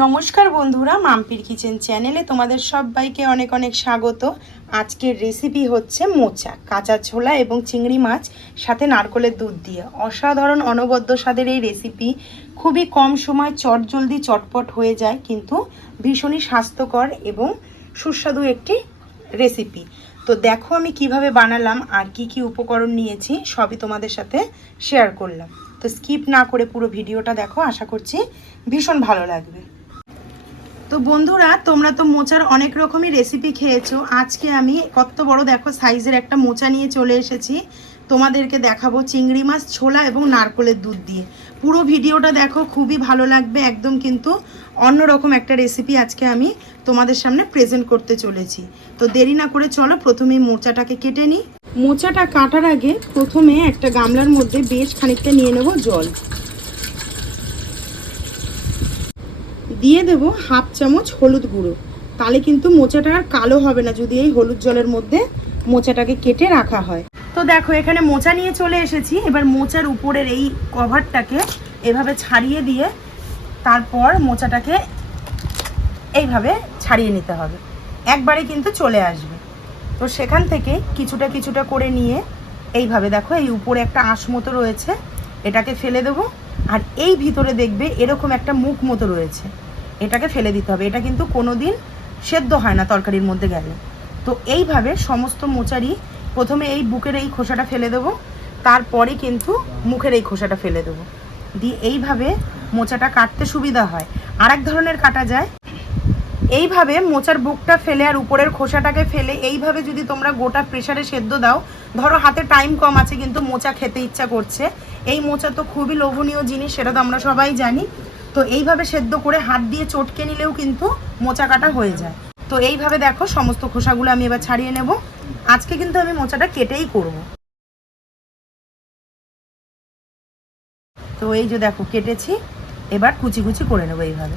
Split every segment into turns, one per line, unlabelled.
নমস্কার বন্ধুরা, মাম্পির কিচেন চ্যানেলে তোমাদের সবাইকে অনেক অনেক স্বাগত। আজকের রেসিপি হচ্ছে মোচা, কাঁচা ছোলা এবং চিংড়ি মাছ, সাথে নারকলের দুধ দিয়ে। অসাধারণ অনবদ্য স্বাদের এই রেসিপি খুবই কম সময় চটজলদি চটপট হয়ে যায়, কিন্তু ভীষণই স্বাস্থ্যকর এবং সুস্বাদু একটি রেসিপি তো দেখো আমি কীভাবে বানালাম আর কি কি উপকরণ নিয়েছি, সবই তোমাদের সাথে শেয়ার করলাম। তো স্কিপ না করে পুরো ভিডিওটা দেখো, আশা করছি ভীষণ ভালো লাগবে। তো বন্ধুরা, তোমরা তো মোচার অনেক রকমই রেসিপি খেয়েছো। আজকে আমি কত বড় দেখো সাইজের একটা মোচা নিয়ে চলে এসেছি। তোমাদেরকে দেখাবো চিংড়ি মাছ, ছোলা এবং নারকলের দুধ দিয়ে। পুরো ভিডিওটা দেখো, খুবই ভালো লাগবে, একদম কিন্তু অন্যরকম একটা রেসিপি আজকে আমি তোমাদের সামনে প্রেজেন্ট করতে চলেছি। তো দেরি না করে চলো, প্রথমেই মোচাটাকে কেটে নিই। মোচাটা কাটার আগে প্রথমে একটা গামলার মধ্যে বেশ খানিকটা নিয়ে নেব জল। দিয়ে দেব হাফ চামচ হলুদ গুঁড়ো। তাহলে কিন্তু মোচাটা আর কালো হবে না যদি এই হলুদ জলের মধ্যে মোচাটাকে কেটে রাখা হয়। তো দেখো, এখানে মোচা নিয়ে চলে এসেছি। এবার মোচার উপরের এই কভারটাকে এভাবে ছাড়িয়ে দিয়ে তারপর মোচাটাকে এইভাবে ছাড়িয়ে নিতে হবে। একবারে কিন্তু চলে আসবে। তো সেখান থেকে কিছুটা কিছুটা করে নিয়ে এইভাবে দেখো, এই উপরে একটা আঁশ মতো রয়েছে। এটাকে ফেলে দেবো। আর এই ভিতরে দেখবে এরকম একটা মুখ মতো রয়েছে। এটাকে ফেলে দিতে হবে। এটা কিন্তু কোনো দিন সেদ্ধ হয় না তরকারির মধ্যে গেলে। তো এইভাবে সমস্ত মোচারই প্রথমে এই বুকের এই খোসাটা ফেলে দেবো, তারপরে কিন্তু মুখের এই খোসাটা ফেলে দেবো। দিয়ে এইভাবে মোচাটা কাটতে সুবিধা হয়। আরেক ধরনের কাটা যায়। এইভাবে মোচার বুকটা ফেলে আর উপরের খোসাটাকে ফেলে এইভাবে যদি তোমরা গোটা প্রেসারে সেদ্ধ দাও, ধরো হাতে টাইম কম আছে কিন্তু মোচা খেতে ইচ্ছা করছে। এই মোচা তো খুবই লোভনীয় জিনিস, সেটা তো আমরা সবাই জানি। তো এইভাবে সেদ্ধ করে হাত দিয়ে চটকে নিলেও কিন্তু মোচা কাটা হয়ে যায়। তো এইভাবে দেখো সমস্ত খোসাগুলো আমি এবার ছাড়িয়ে নেব। আজকে কিন্তু আমি মোচাটা কেটেই করব। তো এই যে দেখো কেটেছি, এবার কুচি কুচি করে নেব এইভাবে।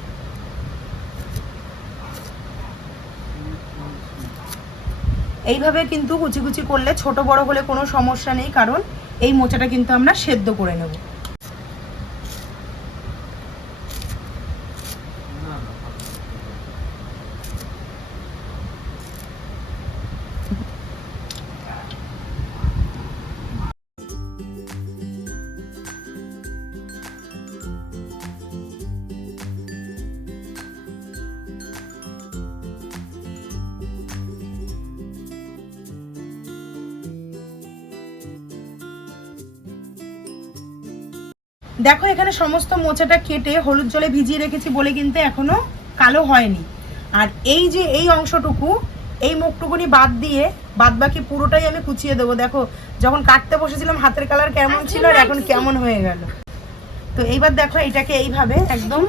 এইভাবে কিন্তু কুচি কুচি করলে ছোট বড় হলে কোনো সমস্যা নেই, কারণ এই মোচাটা কিন্তু আমরা সেদ্ধ করে নেব। দেখো এখানে সমস্ত মোচাটা কেটে হলুদ জলে ভিজিয়ে রেখেছি বলে কিন্তু এখনও কালো হয়নি। আর এই যে এই অংশটুকু এই মুখটুকুনি বাদ দিয়ে বাদ বাকি পুরোটাই আমি কুচিয়ে দেবো। দেখো যখন কাটতে বসেছিলাম হাতের কালার কেমন ছিল আর এখন কেমন হয়ে গেল। তো এইবার দেখো এটাকে এইভাবে একদম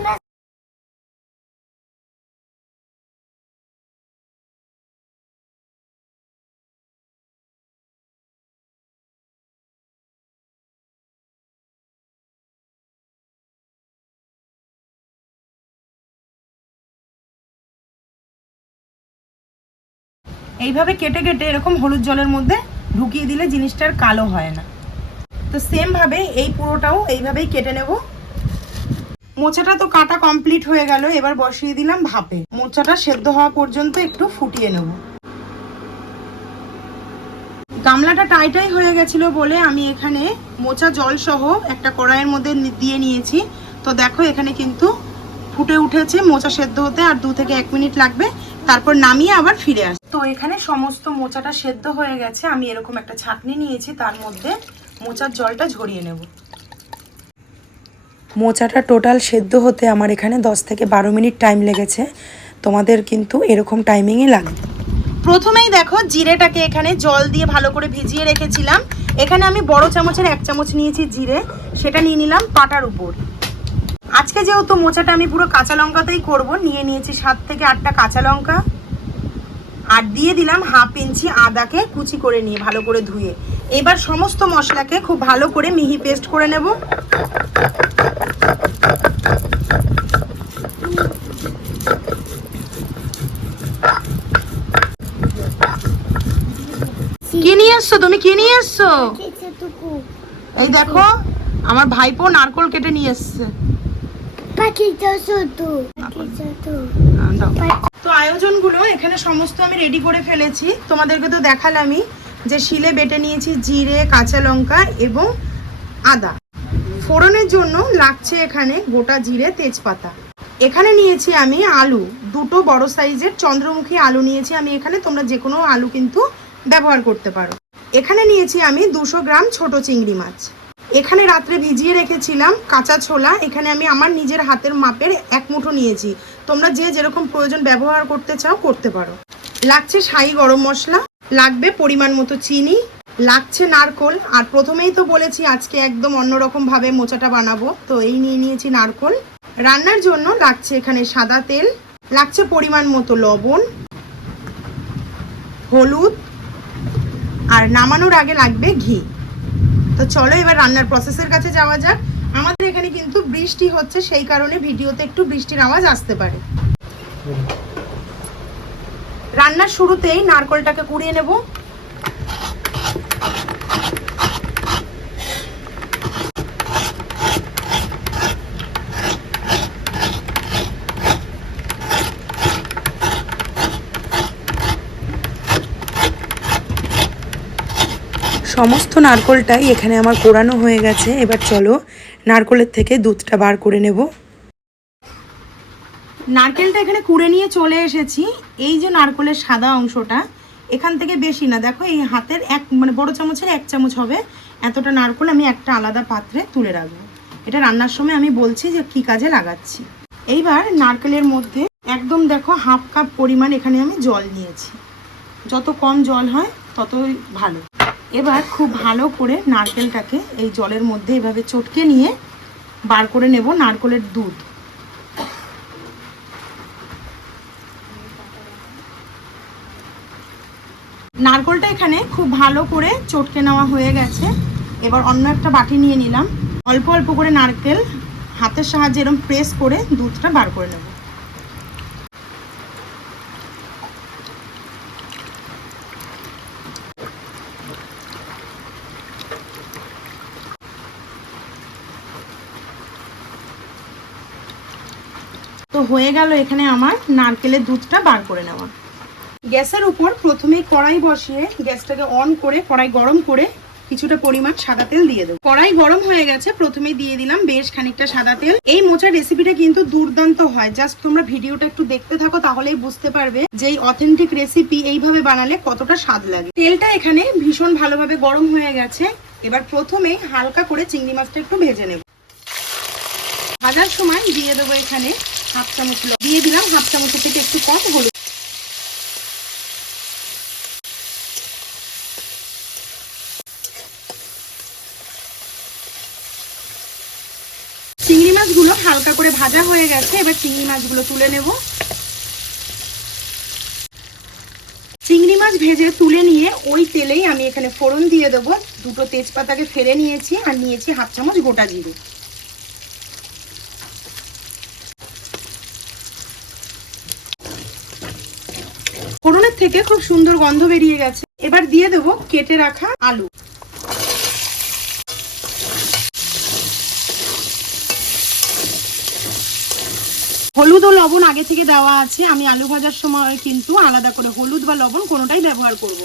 এইভাবে কেটে কেটে এরকম হলুদ জলের মধ্যে ঢুকিয়ে দিলে জিনিসটার কালো হয় না। তো সেম ভাবে এই পুরোটাও এইভাবেই কেটে নেব। মোচাটা তো কাটা কমপ্লিট হয়ে গেল, এবার বসিয়ে দিলাম ভাপে। মোচাটা সেদ্ধ হওয়া পর্যন্ত একটু ফুটিয়ে নেব। গামলাটা টাইটাই হয়ে গেছিল বলে আমি এখানে মোচা জল সহ একটা কড়াইয়ের মধ্যে দিয়ে নিয়েছি। তো দেখো এখানে কিন্তু ফুটে উঠেছে, মোচা সেদ্ধ হতে আর দু থেকে এক মিনিট লাগবে। তারপর নামিয়ে আবার ফিরে আস। তো এখানে সমস্ত মোচাটা সেদ্ধ হয়ে গেছে। আমি এরকম একটা ছাঁকনি নিয়েছি তার মধ্যে মোচার জলটা ঝরিয়ে নেব। মোচাটা টোটাল সেদ্ধ হতে আমার এখানে দশ থেকে বারো মিনিট টাইম লেগেছে। তোমাদের কিন্তু এরকম টাইমিংই লাগবে প্রথমেই দেখো জিরেটাকে এখানে জল দিয়ে ভালো করে ভিজিয়ে রেখেছিলাম। এখানে আমি বড় চামচের এক চামচ নিয়েছি জিরে। সেটা নিয়ে নিলাম পাটার উপর। আজকে যেহেতু মোচাটা আমি পুরো কাঁচা লঙ্কাতেই করব নিয়ে নিয়েছি সাত থেকে আটটা কাঁচা লঙ্কা। আর দিয়ে দিলাম হাফ ইঞ্চি আদাকে কুচি করে নিয়ে ভালো করে ধুয়ে। এবার সমস্ত মশলাকে খুব ভালো করে মিহি পেস্ট করে নেব। কি নিয়ে এসছো তুমি? কি নিয়ে এসছো? এই দেখো আমার ভাইপো নারকোল কেটে নিয়ে এসছে। তো আয়োজনগুলো এখানে সমস্ত আমি রেডি করে ফেলেছি। তোমাদেরকে তো দেখালামই যে শিলে বেটে নিয়েছি জিরে, কাঁচা লঙ্কা এবং আদা। ফোড়নের জন্য লাগছে এখানে গোটা জিরে তেজপাতা। এখানে নিয়েছি আমি আলু। দুটো বড় সাইজের চন্দ্রমুখী আলু নিয়েছি আমি এখানে। তোমরা যে কোনো আলু কিন্তু ব্যবহার করতে পারো। এখানে নিয়েছি আমি দুশো গ্রাম ছোট চিংড়ি মাছ। এখানে রাত্রে ভিজিয়ে রেখেছিলাম কাঁচা ছোলা। এখানে আমি আমার নিজের হাতের মাপের এক মুঠো নিয়েছি। তোমরা যে যেরকম প্রয়োজন ব্যবহার করতে চাও, করতে পারো। লাগছে শাহি গরম মশলা, লাগবে পরিমাণ মতো চিনি, লাগছে নারকোল। আর প্রথমেই তো বলেছি আজকে একদম অন্যরকম ভাবে মোচাটা বানাবো। তো এই নিয়ে নিয়েছি নারকোল। রান্নার জন্য লাগছে এখানে সাদা তেল, লাগছে পরিমাণ মতো লবণ, হলুদ, আর নামানোর আগে লাগবে ঘি। তো চলো এবার রান্নার প্রসেসের কাছে যাওয়া যাক। আমাদের এখানে কিন্তু বৃষ্টি হচ্ছে, সেই কারণে ভিডিওতে একটু বৃষ্টির আওয়াজ আসতে পারে। রান্নার শুরুতেই নারকলটাকে কুড়িয়ে নেব। সমস্ত নারকলটাই এখানে আমার কোরানো হয়ে গেছে। এবার চলো নারকলের থেকে দুধটা বার করে নেব। নারকেলটা এখানে কুড়ে নিয়ে চলে এসেছি। এই যে নারকলের সাদা অংশটা, এখান থেকে বেশি না। দেখো, এই হাতের এক মানে বড় চামচের এক চামচ হবে। এতটা নারকল আমি একটা আলাদা পাত্রে তুলে রাখব। এটা রান্নার সময় আমি বলছি যে কি কাজে লাগাচ্ছি। এইবার নারকেলের মধ্যে একদম দেখো হাফ কাপ পরিমাণ এখানে আমি জল নিয়েছি। যত কম জল হয়, ততই ভালো। এবার খুব ভালো করে নারকেলটাকে এই জলের মধ্যে এভাবে চটকে নিয়ে বার করে নেব নারকেলের দুধ। নারকলটা এখানে খুব ভালো করে চটকে নেওয়া হয়ে গেছে। এবার অন্য একটা বাটি নিয়ে নিলাম। অল্প অল্প করে নারকেল হাতের সাহায্যে এরকম প্রেস করে দুধটা বার করে নেব। তো হয়ে গেল এখানে আমার নারকেলের দুধটা বার করে নেওয়া। গ্যাসের উপর প্রথমে কড়াই বসিয়ে গ্যাসটাকে অন করে, কড়াই গরম করে কিছুটা পরিমাণ সাদা তেল দিয়ে দেবো। কড়াই গরম হয়ে গেছে, প্রথমে দিয়ে দিলাম বেশ খানিকটা সাদা তেল। এই মোচার রেসিপিটা কিন্তু দুর্দান্ত হয়। জাস্ট তোমরা ভিডিওটা একটু দেখতে থাকো, তাহলেই বুঝতে পারবে যে এই অথেন্টিক রেসিপি এইভাবে বানালে কতটা স্বাদ লাগে। তেলটা এখানে ভীষণ ভালোভাবে গরম হয়ে গেছে। এবার প্রথমে হালকা করে চিংড়ি মাছটা একটু ভেজে নেব। ভাজার সময় দিয়ে দেবো এখানে হাফ চামচ। দিয়ে দিলাম হাফ চামচের থেকে একটু কম হলুদ। চিংড়ি মাছগুলো হালকা করে ভাজা হয়ে গেছে, এবার চিংড়ি মাছগুলো তুলে নেব। চিংড়ি মাছ ভেজে তুলে নিয়ে ওই তেলেই আমি এখানে ফোড়ন দিয়ে দেবো। দুটো তেজপাতাকে ফেলে নিয়েছি আর নিয়েছি হাফ চামচ গোটা জিরে ফোড়নের থেকে খুব সুন্দর গন্ধ বেরিয়ে গেছে। এবার দিয়ে দেবো কেটে রাখা আলু। হলুদ ও লবণ আগে থেকে দেওয়া আছে। আমি আলু ভাজার সময় কিন্তু আলাদা করে হলুদ বা লবণ কোনোটাই ব্যবহার করব।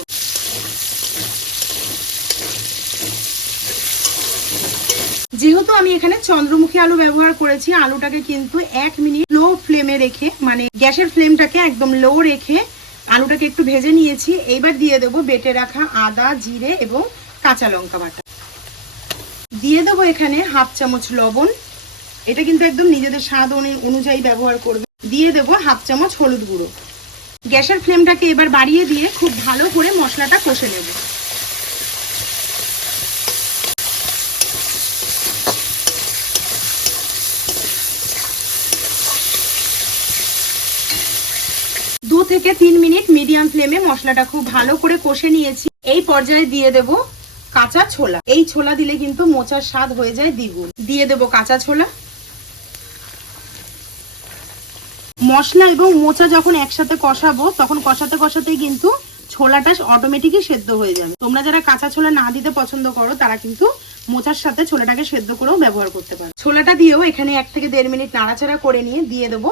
যেহেতু আমি এখানে চন্দ্রমুখী আলু ব্যবহার করেছি, আলুটাকে কিন্তু এক মিনিট লো ফ্লেমে রেখে মানে গ্যাসের ফ্লেমটাকে একদম লো রেখে আলুটাকে একটু ভেজে নিয়েছি। এইবার দিয়ে দেবো বেটে রাখা আদা, জিরে এবং কাঁচা লঙ্কা বাটা। দিয়ে দেবো এখানে হাফ চামচ লবণ। এটা কিন্তু একদম নিজেদের স্বাদ অনুযায়ী ব্যবহার করবে। দিয়ে দেবো হাফ চামচ হলুদ গুঁড়ো। গ্যাসের ফ্লেমটাকে এবার বাড়িয়ে দিয়ে খুব ভালো করে মশলাটা কষে নেব। থেকে তিন মিনিট মিডিয়াম ফ্লেমে মশলাটা খুব ভালো করে কষে নিয়েছি। এই পর্যায়ে দিয়ে দেব কাঁচা ছোলা। এই ছোলা দিলে কিন্তু মোচার স্বাদ হয়ে যায় দ্বিগুণ। দিয়ে দেব কাঁচা ছোলা। মশলা এবং মোচা যখন একসাথে কষাবো, তখন কষাতে কষাতেই কিন্তু ছোলাটা অটোমেটিকই সেদ্ধ হয়ে যাবে। তোমরা যারা কাঁচা ছোলা না দিতে পছন্দ করো, তারা কিন্তু মোচার সাথে ছোলাটাকে সেদ্ধ করেও ব্যবহার করতে পারো। ছোলাটা দিয়েও এখানে এক থেকে দেড় মিনিট নাড়াচাড়া করে নিয়ে দিয়ে দেবো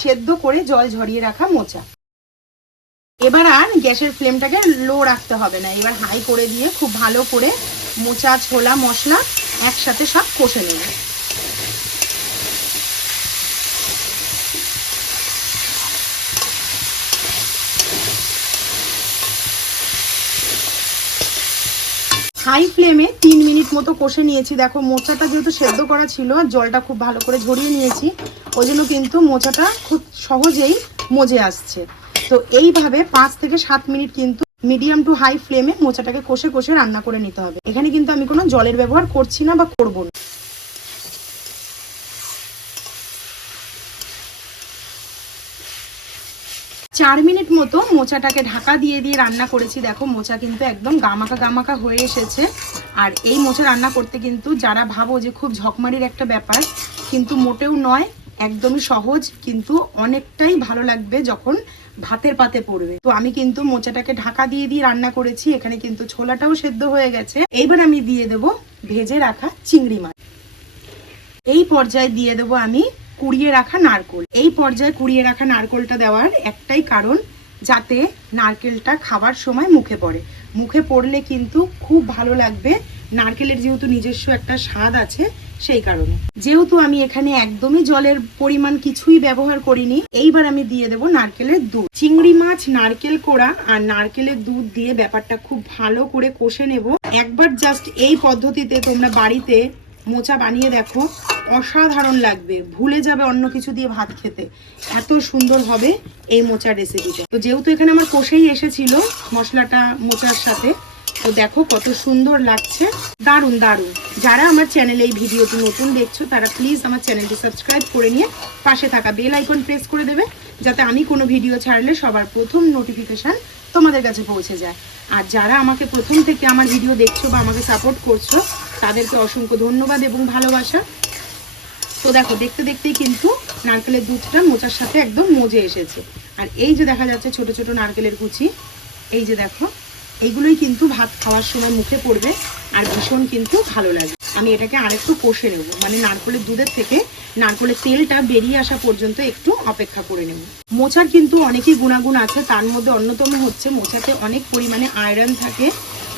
সেদ্ধ করে জল ঝরিয়ে রাখা মোচা। এবার আর গ্যাসের ফ্লেমটাকে লো রাখতে হবে না। এবার হাই করে দিয়ে খুব ভালো করে মোচা, ছোলা, মশলা একসাথে সব কষে নেব। হাই ফ্লেমে তিন মিনিট মতো কষে নিয়েছি। দেখো, মোচাটা যেহেতু সেদ্ধ করা ছিল, আর জলটা খুব ভালো করে ঝরিয়ে নিয়েছি, ওই জন্য কিন্তু মোচাটা খুব সহজেই মজে আসছে। তো এইভাবে পাঁচ থেকে সাত মিনিট কিন্তু মিডিয়াম টু হাই ফ্লেমে মোচাটাকে কষে কষে রান্না করে নিতে হবে। এখানে কিন্তু আমি কোনো জলের ব্যবহার করছি না বা করব না। চার মিনিট মতো মোচাটাকে ঢাকা দিয়ে দিয়ে রান্না করেছি। দেখো মোচা কিন্তু একদম গামাকা গামাকা হয়ে এসেছে। আর এই মোচা রান্না করতে কিন্তু যারা ভাবো যে খুব ঝকমারির একটা ব্যাপার, কিন্তু মোটেও নয় একদমই সহজ, কিন্তু অনেকটাই ভালো লাগবে যখন ভাতের পাতে পড়বে। তো আমি কিন্তু মোচাটাকে ঢাকা দিয়ে দিয়ে রান্না করেছি, এখানে কিন্তু ছোলাটাও সেদ্ধ হয়ে গেছে। এইবার আমি দিয়ে দেব ভেজে রাখা চিংড়ি মাছ। এই পর্যায়ে দিয়ে দেবো আমি কুড়িয়ে রাখা নারকোল। এই পর্যায়ে কুড়িয়ে রাখা নারকোলটা দেওয়ার একটাই কারণ, যাতে নারকেলটা খাবার সময় মুখে পড়ে। মুখে পড়লে কিন্তু খুব ভালো লাগবে। নারকেলের যেহেতু নিজস্ব একটা স্বাদ আছে সেই কারণে। যেহেতু আমি এখানে একদমই জলের পরিমাণ কিছুই ব্যবহার করিনি, এইবার আমি দিয়ে দেবো নারকেলের দুধ। চিংড়ি মাছ, নারকেল কোড়া আর নারকেলের দুধ দিয়ে ব্যাপারটা খুব ভালো করে কষে নেব। একবার জাস্ট এই পদ্ধতিতে তোমরা বাড়িতে মোচা বানিয়ে দেখো, অসাধারণ লাগবে। ভুলে যাবে অন্য কিছু দিয়ে ভাত খেতে। এত সুন্দর হবে এই মোচার রেসিপিটা তো যেহেতু এখানে আমার কষেই এসেছিল মশলাটা মোচার সাথে তো দেখো কত সুন্দর লাগছে। দারুণ দারুণ। যারা আমার চ্যানেলে এই ভিডিওটি নতুন দেখছ, তারা প্লিজ আমার চ্যানেলটি সাবস্ক্রাইব করে নিয়ে পাশে থাকা বেল আইকন প্রেস করে দেবে, যাতে আমি কোনো ভিডিও ছাড়লে সবার প্রথম নোটিফিকেশান তোমাদের কাছে পৌঁছে যায়। আর যারা আমাকে প্রথম থেকে আমার ভিডিও দেখছ বা আমাকে সাপোর্ট করছ, তাদেরকে অসংখ্য ধন্যবাদ এবং ভালোবাসা। তো দেখো, দেখতে দেখতেই কিন্তু নারকেলের দুধটা মোচার সাথে একদম মজে এসেছে। আর এই যে দেখা যাচ্ছে ছোট ছোট নারকেলের কুচি, এই যে দেখো এইগুলোই কিন্তু ভাত খাওয়ার সময় মুখে পড়বে আর ভীষণ কিন্তু ভালো লাগে। আমি এটাকে আরেকটু কষে নেব। মানে নারকেলের দুধের থেকে নারকেলের তেলটা বেরিয়ে আসা পর্যন্ত একটু অপেক্ষা করে নেব। মোচার কিন্তু অনেকই গুণাগুণ আছে। তার মধ্যে অন্যতম হচ্ছে মোচাতে অনেক পরিমাণে আয়রন থাকে।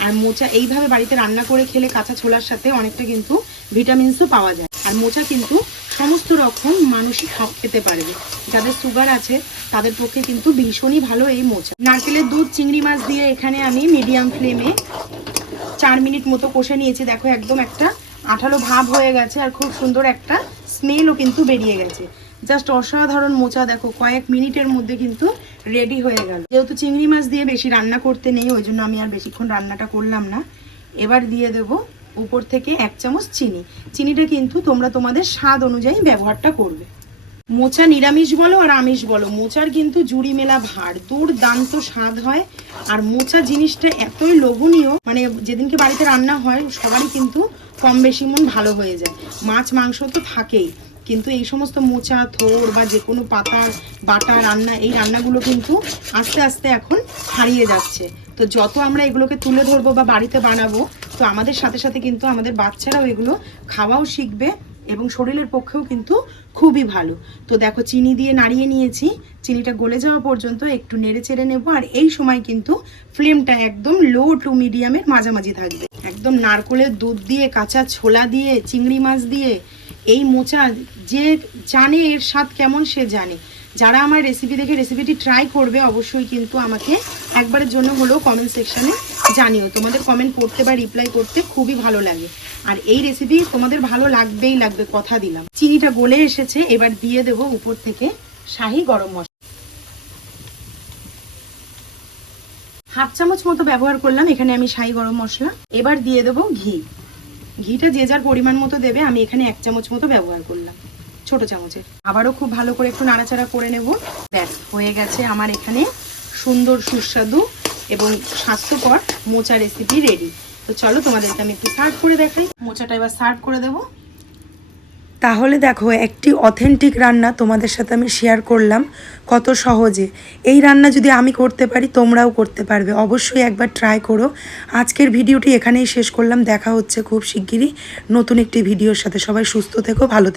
আর মোচা এইভাবে বাড়িতে রান্না করে খেলে কাঁচা ছোলার সাথে অনেকটা কিন্তু ভিটামিনসও পাওয়া যায়। আর মোচা কিন্তু সমস্ত রকম মানুষই খাও- খেতে পারবে। যাদের সুগার আছে, তাদের পক্ষে কিন্তু ভীষণই ভালো এই মোচা। নারকেলের দুধ, চিংড়ি মাছ দিয়ে এখানে আমি মিডিয়াম ফ্লেমে চার মিনিট মতো কষে নিয়েছি। দেখো, একদম একটা আঠালো ভাব হয়ে গেছে আর খুব সুন্দর একটা স্মেলও কিন্তু বেরিয়ে গেছে। জাস্ট অসাধারণ মোচা, দেখো, কয়েক মিনিটের মধ্যে কিন্তু রেডি হয়ে গেল। যেহেতু চিংড়ি মাছ দিয়ে বেশি রান্না করতে নেই, ওই জন্য আমি আর বেশিক্ষণ রান্নাটা করলাম না। এবার দিয়ে দেব উপর থেকে এক চামচ চিনি। চিনিটা কিন্তু তোমরা তোমাদের স্বাদ অনুযায়ী ব্যবহারটা করবে। মোচা নিরামিষ বলো আর আমিষ বলো, মোচার কিন্তু জুড়ি মেলা ভার, দুর্দান্ত স্বাদ হয়। আর মোচা জিনিসটা এতই লোভনীয় মানে যেদিনকে বাড়িতে রান্না হয়, সবারই কিন্তু কম বেশি মন ভালো হয়ে যায়। মাছ, মাংস তো থাকেই, কিন্তু এই সমস্ত মোচা থোর বা যে কোনো পাতার বাটা রান্না, এই রান্নাগুলো কিন্তু আস্তে আস্তে এখন হারিয়ে যাচ্ছে। তো যত আমরা এগুলোকে তুলে ধরবো বা বাড়িতে বানাবো তো আমাদের সাথে সাথে কিন্তু আমাদের বাচ্চারাও এগুলো খাওয়াও শিখবে এবং শরীরের পক্ষেও কিন্তু খুবই ভালো। তো দেখো চিনি দিয়ে নাড়িয়ে নিয়েছি। চিনিটা গলে যাওয়া পর্যন্ত একটু নেড়ে চেড়ে নেব। আর এই সময় কিন্তু ফ্লেমটা একদম লো টু মিডিয়ামের মাঝামাঝি থাকবে। একদম নারকোলের দুধ দিয়ে, কাঁচা ছোলা দিয়ে, চিংড়ি মাছ দিয়ে, এই মোচা যে জানে এর স্বাদ কেমন সে জানে। যারা আমার রেসিপি দেখে রেসিপিটি ট্রাই করবে, অবশ্যই কিন্তু আমাকে একবারের জন্য হলেও কমেন্ট সেকশানে জানিও। তোমাদের কমেন্ট পড়তে বা রিপ্লাই করতে খুবই ভালো লাগে। আর এই রেসিপি তোমাদের ভালো লাগবেই লাগবে, কথা দিলাম। চিনিটা গলে এসেছে, এবার দিয়ে দেব উপর থেকে শাহি গরম মশলা হাফ চামচ মতো ব্যবহার করলাম, এখানে আমি শাহি গরম মশলা। এবার দিয়ে দেবো ঘি। ঘিটা যে যার পরিমাণ মতো দেবে, আমি এখানে এক চামচ মতো ব্যবহার করলাম। ছোট চামচের। আবারও খুব ভালো করে একটু নাড়াচাড়া করে নেব। ব্যাস, হয়ে গেছে আমার এখানে সুন্দর, সুস্বাদু এবং স্বাস্থ্যকর মোচা রেসিপি রেডি তো চলো তোমাদেরকে আমি একটু সার্ভ করে দেখাই। মোচাটা এবার সার্ভ করে দেবো। তাহলে দেখো, একটি অথেন্টিক রান্না তোমাদের সাথে আমি শেয়ার করলাম কত সহজে। এই রান্না যদি আমি করতে পারি, তোমরাও করতে পারবে। অবশ্যই একবার ট্রাই করো। আজকের ভিডিওটি এখানেই শেষ করলাম। দেখা হচ্ছে খুব শিগগিরই নতুন একটি ভিডিওর সাথে। সবাই সুস্থ থেকো, ভালো